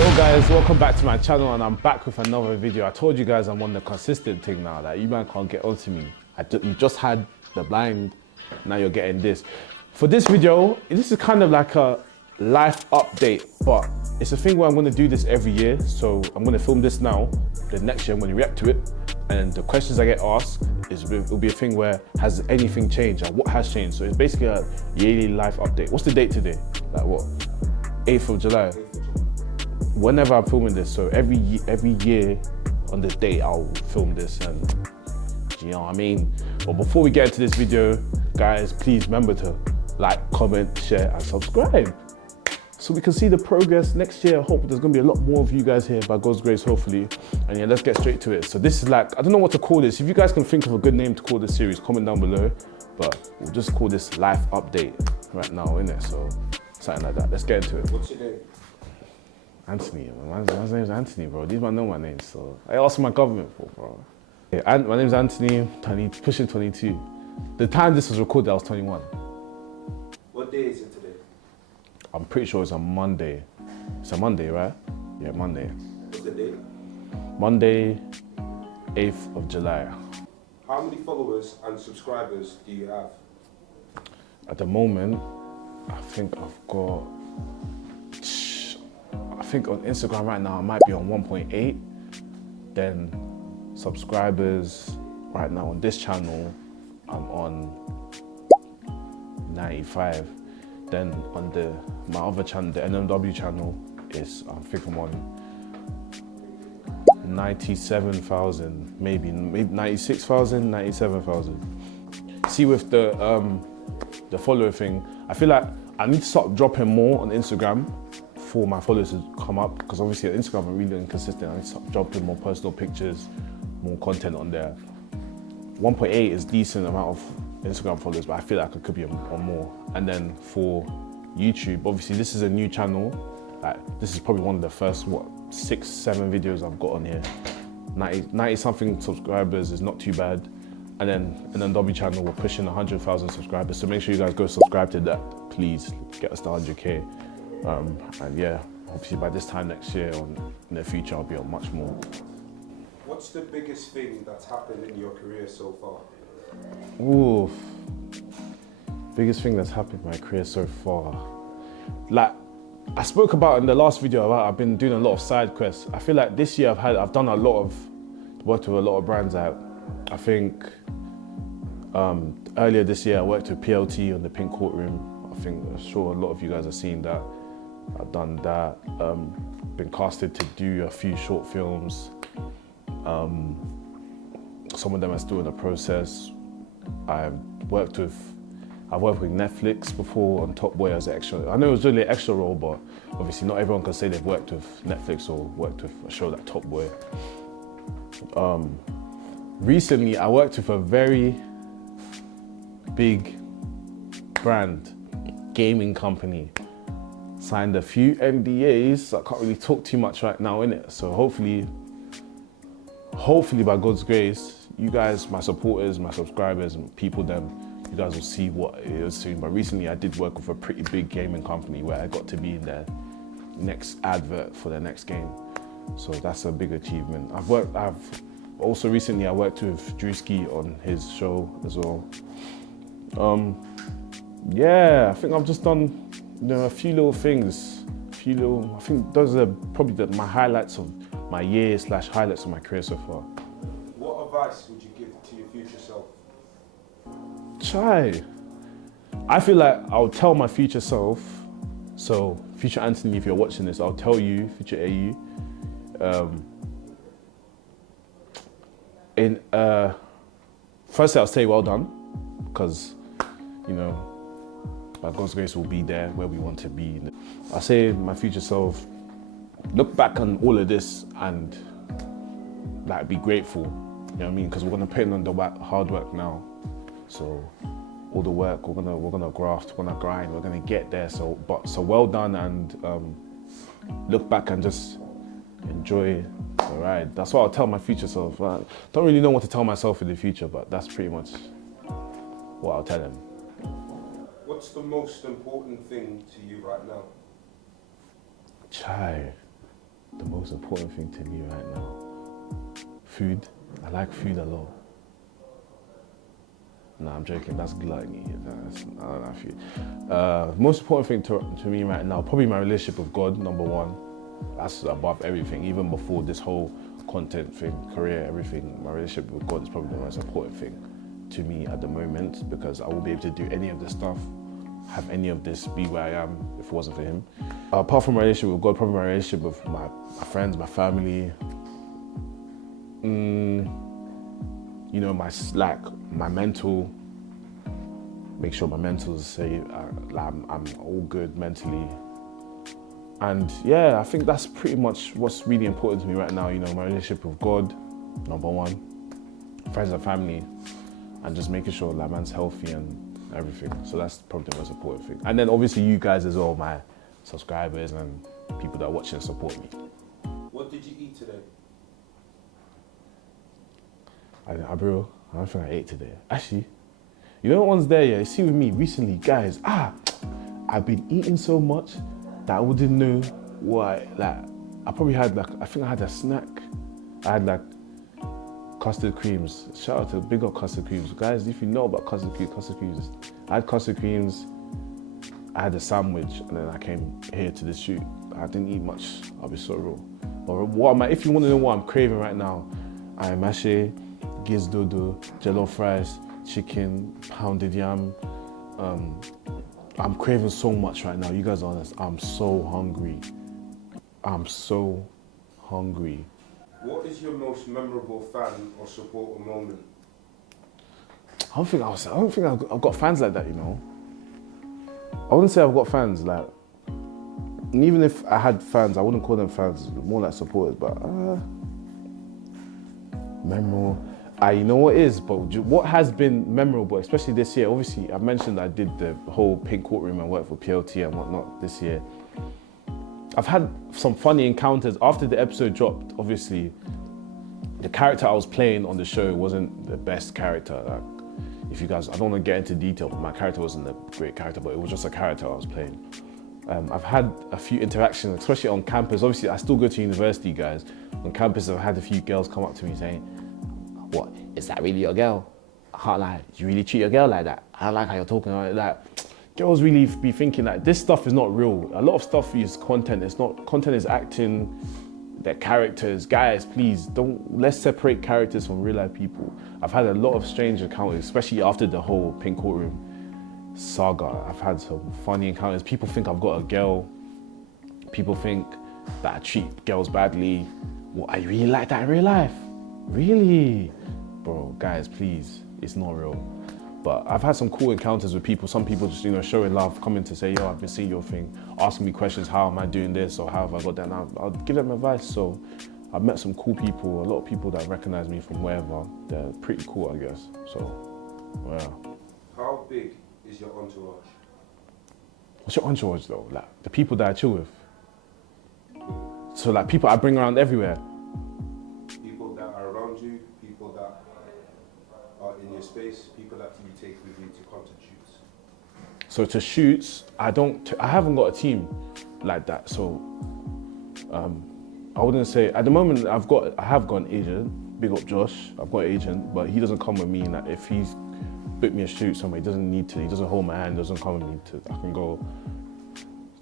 Yo guys, welcome back to my channel and I'm back with another video. I told you guys I'm on the consistent thing now, that you man can't get onto me. You just had the blind, now you're getting this. For this video, this is kind of like a life update, but it's a thing where I'm gonna do this every year. So I'm gonna film this now, then next year I'm gonna react to it. And the questions I get asked it'll be a thing where, has anything changed or what has changed? So it's basically a yearly life update. What's the date today? Like what? 8th of July. Whenever I'm filming this, so every year on this date I'll film this, and you know what I mean? But before we get into this video, guys, please remember to like, comment, share and subscribe so we can see the progress next year. I hope there's gonna be a lot more of you guys here by God's grace, hopefully. And yeah, let's get straight to it. So this is like, I don't know what to call this. If you guys can think of a good name to call this series, comment down below, but we'll just call this life update right now, innit? So something like that. Let's get into it. What's your name? Anthony, man. My name's Anthony, bro. These man know my name, so I asked my government for, bro. Yeah, my name's Anthony, pushing 22. The time this was recorded, I was 21. What day is it today? I'm pretty sure it's a Monday. It's a Monday, right? Yeah, Monday. What's the date? Monday, 8th of July. How many followers and subscribers do you have? At the moment, I think on Instagram right now, I might be on 1.8. Then subscribers right now on this channel, I'm on 95. Then on my other channel, the NMW channel, I think I'm on 97,000, maybe 96,000, 97,000. See, with the follower thing, I feel like I need to start dropping more on Instagram for my followers to come up, because obviously on Instagram I'm really inconsistent. I need to start dropping more personal pictures, more content on there. 1.8 is decent amount of Instagram followers, but I feel like I could be on more. And then for YouTube, obviously this is a new channel. Like, this is probably one of the first, 6, 7 videos I've got on here. 90 something subscribers is not too bad. And then NMW channel, we're pushing 100,000 subscribers. So make sure you guys go subscribe to that, please. Get us to 100K. And yeah, obviously by this time next year or in the future, I'll be on much more. What's the biggest thing that's happened in your career so far? Ooh, biggest thing that's happened in my career so far. Like I spoke about in the last video about I've been doing a lot of side quests. I feel like this year I've done a lot of worked with a lot of brands out. I think earlier this year I worked with PLT on the Pink Courtroom. I'm sure a lot of you guys have seen that. I've done that. Been casted to do a few short films. Some of them are still in the process. I've worked with Netflix before on Top Boy as an extra. I know it was really an extra role, but obviously not everyone can say they've worked with Netflix or worked with a show like Top Boy. Recently, I worked with a very big brand, gaming company. Signed a few NDAs, so I can't really talk too much right now, innit? So hopefully by God's grace, you guys, my supporters, my subscribers, and you guys will see what it is soon. But recently I did work with a pretty big gaming company where I got to be in their next advert for their next game. So that's a big achievement. Also recently I worked with Drewski on his show as well. Yeah, I think I've just done a few little things. I think those are probably my highlights of my year / highlights of my career so far. What advice would you give to your future self? I feel like I'll tell my future self, so future Anthony, if you're watching this, I'll tell you, future AU, firstly I'll say well done, because by God's grace we'll be there where we want to be. I say my future self, look back on all of this and like be grateful, you know what I mean? Because we're gonna put in on the hard work now. So all the work, we're gonna graft, we're gonna grind, we're gonna get there. So well done, and look back and just enjoy the ride. That's what I'll tell my future self. I don't really know what to tell myself in the future, but that's pretty much what I'll tell him. What's the most important thing to you right now? Chai. most important thing to me right now? Food. I like food a lot. No, I'm joking. That's gluttony. I don't like food. Most important thing to me right now, probably my relationship with God, number one. That's above everything. Even before this whole content thing, career, everything, my relationship with God is probably the most important thing to me at the moment, because I won't be able to do any of this stuff, have any of this, be where I am if it wasn't for him. Apart from my relationship with God, probably my relationship with my friends, my family, you know, my mental, make sure my mental is safe, I'm all good mentally. And yeah, I think that's pretty much what's really important to me right now, you know, my relationship with God, number one, friends and family, and just making sure that man's healthy and everything. So that's probably the most important thing. And then obviously you guys as well, my subscribers and people that watch and support me. What did you eat today? Bro, I don't think I ate today. Actually, you know what one's there, yeah? You see with me recently, guys, I've been eating so much that I wouldn't know what, I probably had I think I had a snack. I had custard creams. Shout out to big up custard creams. Guys, if you know about custard creams, I had custard creams, I had a sandwich, and then I came here to the shoot. I didn't eat much, I'll be so real. But if you want to know what I'm craving right now, I'm mache, giz dodo, jello fries, chicken, pounded yam. I'm craving so much right now. You guys are honest, I'm so hungry. I'm so hungry. What is your most memorable fan or supporter moment? I don't think I've got fans like that, you know. I wouldn't say I've got fans, and even if I had fans, I wouldn't call them fans, more like supporters, but memorable. You know what is, but what has been memorable, especially this year, obviously I mentioned I did the whole Pink Courtroom and work for PLT and whatnot this year. I've had some funny encounters after the episode dropped. Obviously, the character I was playing on the show wasn't the best character. If you guys, I don't want to get into detail, but my character wasn't a great character, but it was just a character I was playing. I've had a few interactions, especially on campus. Obviously, I still go to university, guys. On campus, I've had a few girls come up to me saying, "What, is that really your girl? I can't lie, you really treat your girl like that? I don't like how you're talking about it." Girls really be thinking that this stuff is not real. A lot of stuff is content. It's not, content is acting, their characters. Guys, please, let's separate characters from real life people. I've had a lot of strange encounters, especially after the whole Pink Courtroom saga. I've had some funny encounters. People think I've got a girl. People think that I treat girls badly. What, are you really like that in real life? Really? Bro, guys, please, it's not real. But I've had some cool encounters with people. Some people just, you know, showing love, coming to say, "Yo, I've been seeing your thing," asking me questions, how am I doing this, or how have I got that now? I'll give them advice. So I've met some cool people, a lot of people that recognize me from wherever. They're pretty cool, I guess. So, yeah. How big is your entourage? What's your entourage though? The people that I chill with. So people I bring around everywhere. People that are around you, people that are in your space, people that you take with you to content shoots. So to shoots, I haven't got a team like that. So I wouldn't say, at the moment I have got an agent, big up Josh, I've got an agent, but he doesn't come with me. If he's booked me a shoot somewhere, he doesn't need to, he doesn't hold my hand, doesn't come with me I can go.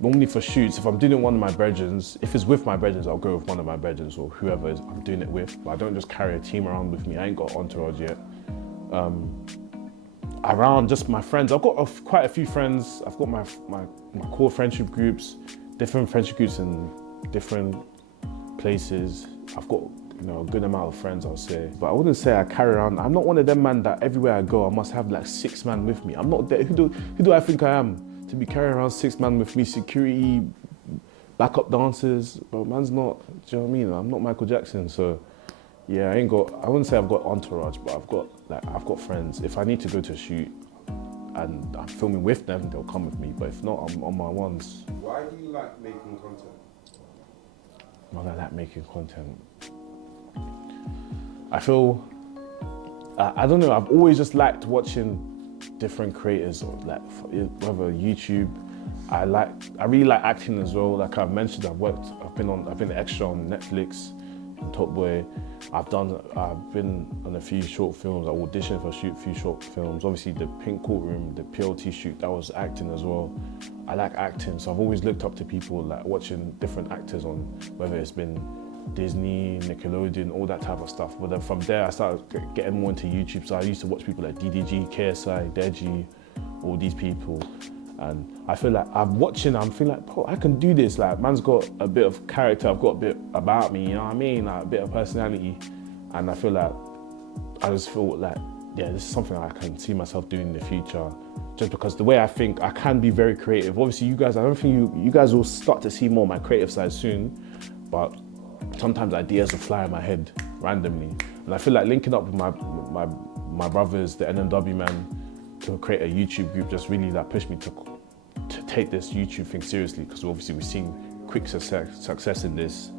Normally for shoots, if I'm doing one of my brethrens, if it's with my brethrens, I'll go with one of my brethrens or whoever I'm doing it with, but I don't just carry a team around with me. I ain't got entourage yet. Around just my friends, I've got quite a few friends. I've got my core friendship groups, different friendship groups in different places. I've got, you know, a good amount of friends, I'll say. But I wouldn't say I carry around, I'm not one of them man that everywhere I go, I must have 6 man with me. I'm not there. Who do I think I am to be carrying around 6 man with me? Security, backup dancers, bro, man's not, do you know what I mean? I'm not Michael Jackson, so yeah, I wouldn't say I've got entourage, but I've got friends. If I need to go to a shoot and I'm filming with them, they'll come with me. But if not, I'm on my ones. Why do you like making content? Why do I like making content? I feel, I don't know, I've always just liked watching different creators, whether YouTube. I really like acting as well. Like I've mentioned, I've been an extra on Netflix, Top Boy. I've been on a few short films. I auditioned for a few short films. Obviously the Pink Courtroom, the PLT shoot, that was acting as well. I like acting, so I've always looked up to people, like watching different actors on, whether it's been Disney, Nickelodeon, all that type of stuff. But then from there, I started getting more into YouTube. So I used to watch people like DDG, KSI, Deji, all these people. And I feel like I'm feeling like, bro, I can do this. Like, man's got a bit of character, I've got a bit about me, you know what I mean? Like, a bit of personality. And I feel like, I just feel like, yeah, this is something I can see myself doing in the future. Just because the way I think, I can be very creative. Obviously, you guys, I don't think you guys will start to see more of my creative side soon, but sometimes ideas will fly in my head randomly. And I feel like linking up with my brothers, the NMW man, to create a YouTube group just really like pushed me to take this YouTube thing seriously, because obviously we've seen quick success in this,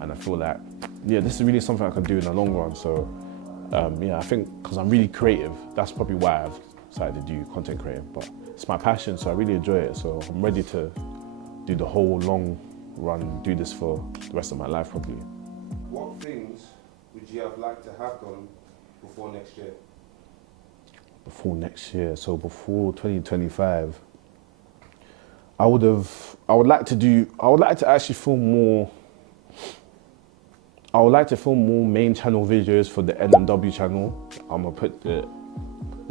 and I feel like, yeah, this is really something I can do in the long run. So yeah, I think because I'm really creative, that's probably why I've decided to do content creating. But it's my passion, so I really enjoy it. So I'm ready to do the whole long run, do this for the rest of my life probably. What things would you have liked to have done before next year? Before next year, so before 2025, I would like to actually film more. I would like to film more main channel videos for the NMW channel. I'm gonna put the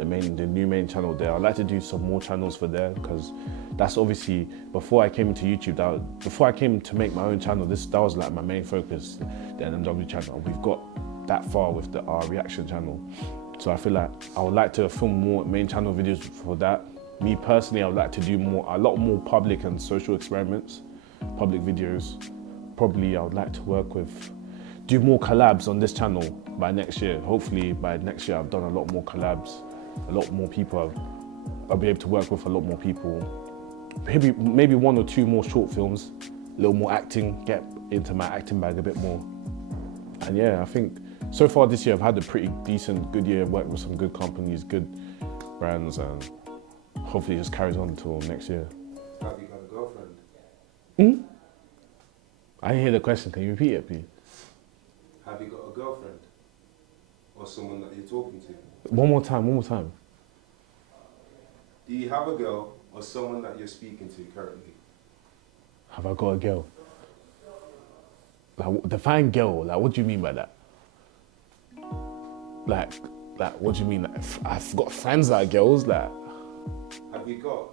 new main channel there. I'd like to do some more channels for there, because that's obviously, before I came into YouTube, before I came to make my own channel, that was like my main focus, the NMW channel. We've got that far with our reaction channel. So I feel like I would like to film more main channel videos for that. Me personally, I would like to do a lot more public and social experiments, public videos. Probably I would like to do more collabs on this channel by next year. Hopefully by next year I've done a lot more collabs, a lot more people. I'll be able to work with a lot more people. Maybe one or two more short films, a little more acting, get into my acting bag a bit more. And yeah, I think so far this year I've had a pretty good year, worked with some good companies, good brands, and hopefully it just carries on until next year. Have you got a girlfriend? I didn't hear the question, can you repeat it please? Have you got a girlfriend? Or someone that you're talking to? One more time. Do you have a girl or someone that you're speaking to currently? Have I got a girl? Like, define girl, like what do you mean by that? Like what do you mean? Like, I've got friends that are girls, like. Have you got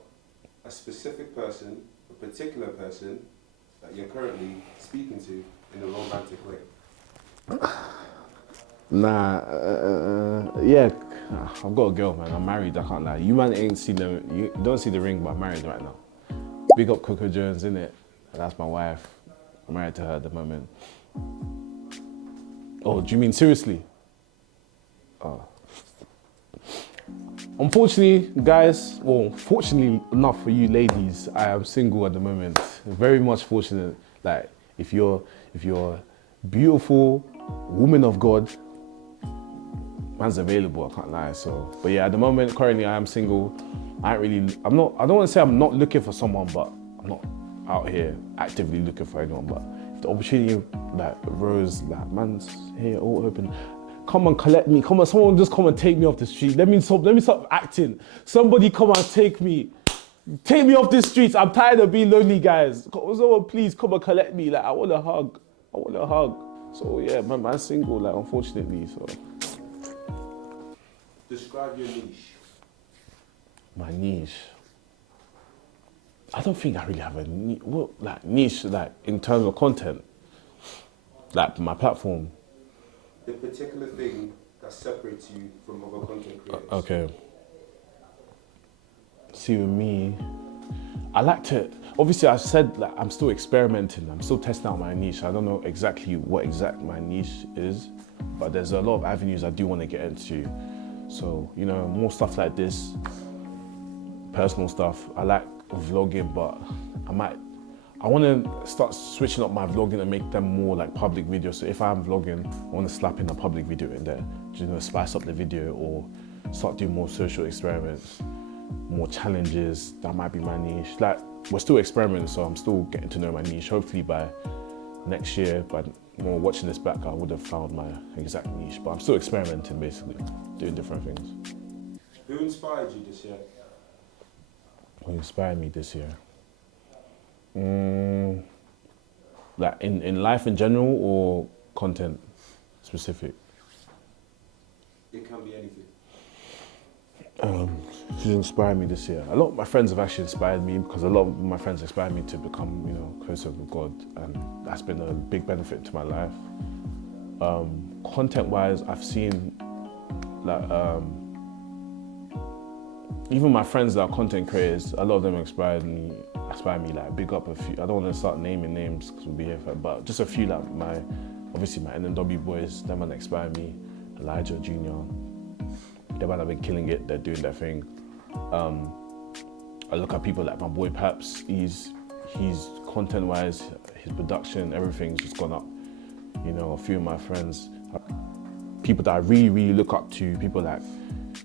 a specific person, a particular person, that you're currently speaking to in a romantic way? Nah, yeah, I've got a girl, man. I'm married, I can't lie. You man ain't seen you don't see the ring, but I'm married right now. Big up Coco Jones, innit? That's my wife. I'm married to her at the moment. Oh, do you mean seriously? Oh. Unfortunately, guys, well, fortunately enough for you ladies, I am single at the moment. Very much fortunate. Like, if you're beautiful woman of God, man's available, I can't lie. So, but yeah, at the moment, currently I am single. I don't want to say I'm not looking for someone, but I'm not out here actively looking for anyone. But if the opportunity like arose, like man's here, all open, come and collect me. Come on, someone just come and take me off the street. Let me stop acting. Somebody come and take me. Take me off the streets. I'm tired of being lonely, guys. Someone please come and collect me. Like, I want a hug. So yeah, man's single, like, unfortunately, so. Describe your niche. My niche. I don't think I really have a niche, like in terms of content. Like my platform. The particular thing that separates you from other content creators. Okay. See, with me, I like to, obviously I said that I'm still experimenting, I'm still testing out my niche. I don't know exactly what my niche is, but there's a lot of avenues I do want to get into. So, you know, more stuff like this, personal stuff. I like vlogging, but I want to start switching up my vlogging and make them more like public videos. So if I'm vlogging, I want to slap in a public video in there, you know, spice up the video, or start doing more social experiments, more challenges. That might be my niche. Like we're still experimenting, so I'm still getting to know my niche. Hopefully by next year, but when watching this back, I would have found my exact niche. But I'm still experimenting, basically, doing different things. Who inspired you this year? Who inspired me this year? Like in life in general or content specific? It can be anything. Who inspired me this year? A lot of my friends have actually inspired me, because a lot of my friends inspired me to become, you know, closer with God, and that's been a big benefit to my life. Content-wise, I've seen like even my friends that are content creators, a lot of them inspired me. Like big up a few. I don't want to start naming names because we'll be here for, but just a few, like obviously my NNW boys, them man inspire me. Elijah Jr. They might have been killing it. They're doing their thing. I look at people like my boy Paps. He's content-wise, his production, everything's just gone up. You know, a few of my friends, people that I really, really look up to, people like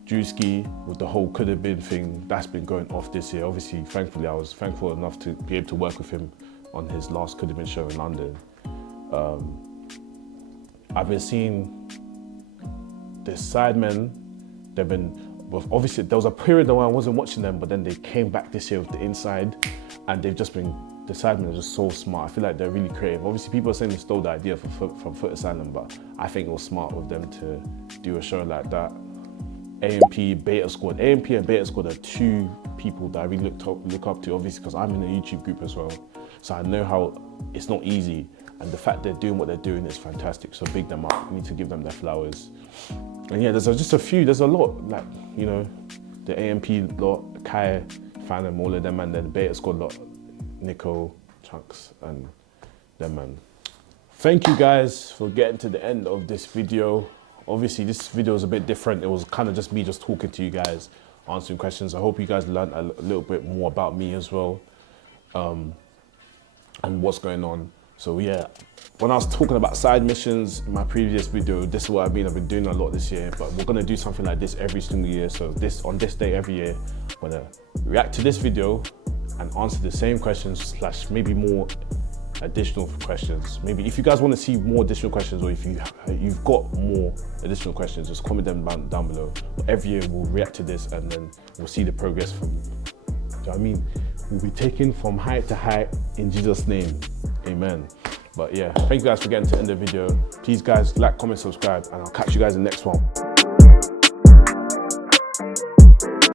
Drewski with the whole could have been thing, that's been going off this year. Obviously, thankfully, I was thankful enough to be able to work with him on his last could have been show in London. I've been seeing the Sidemen. They've been, obviously there was a period when I wasn't watching them, but then they came back this year with the Inside, and they've just been, the Sidemen are just so smart. I feel like they're really creative. Obviously people are saying they stole the idea from Foot Asylum, but I think it was smart of them to do a show like that. AMP, Beta Squad. AMP and Beta Squad are two people that I really look up to, obviously because I'm in a YouTube group as well. So I know how it's not easy, and the fact they're doing what they're doing is fantastic. So big them up, we need to give them their flowers. And yeah, there's just a few, there's a lot, like, you know, the AMP lot, Kai, Phantom, all of them, and then the Beta Squad lot, Nico, Chunks, and them, man. Thank you guys for getting to the end of this video. Obviously, this video is a bit different. It was kind of just me just talking to you guys, answering questions. I hope you guys learned a little bit more about me as well, and what's going on. So yeah, when I was talking about side missions in my previous video, this is what I've been doing a lot this year, but we're gonna do something like this every single year. So on this day every year, I'm gonna react to this video and answer the same questions / maybe more additional questions. Maybe if you guys want to see more additional questions, or if you've got more additional questions, just comment them down below. But every year we'll react to this, and then we'll see the progress from, do you know what I mean? We'll be taken from height to height in Jesus' name, amen. But yeah, thank you guys for getting to the end of the video. Please guys, like, comment, subscribe, and I'll catch you guys in the next one.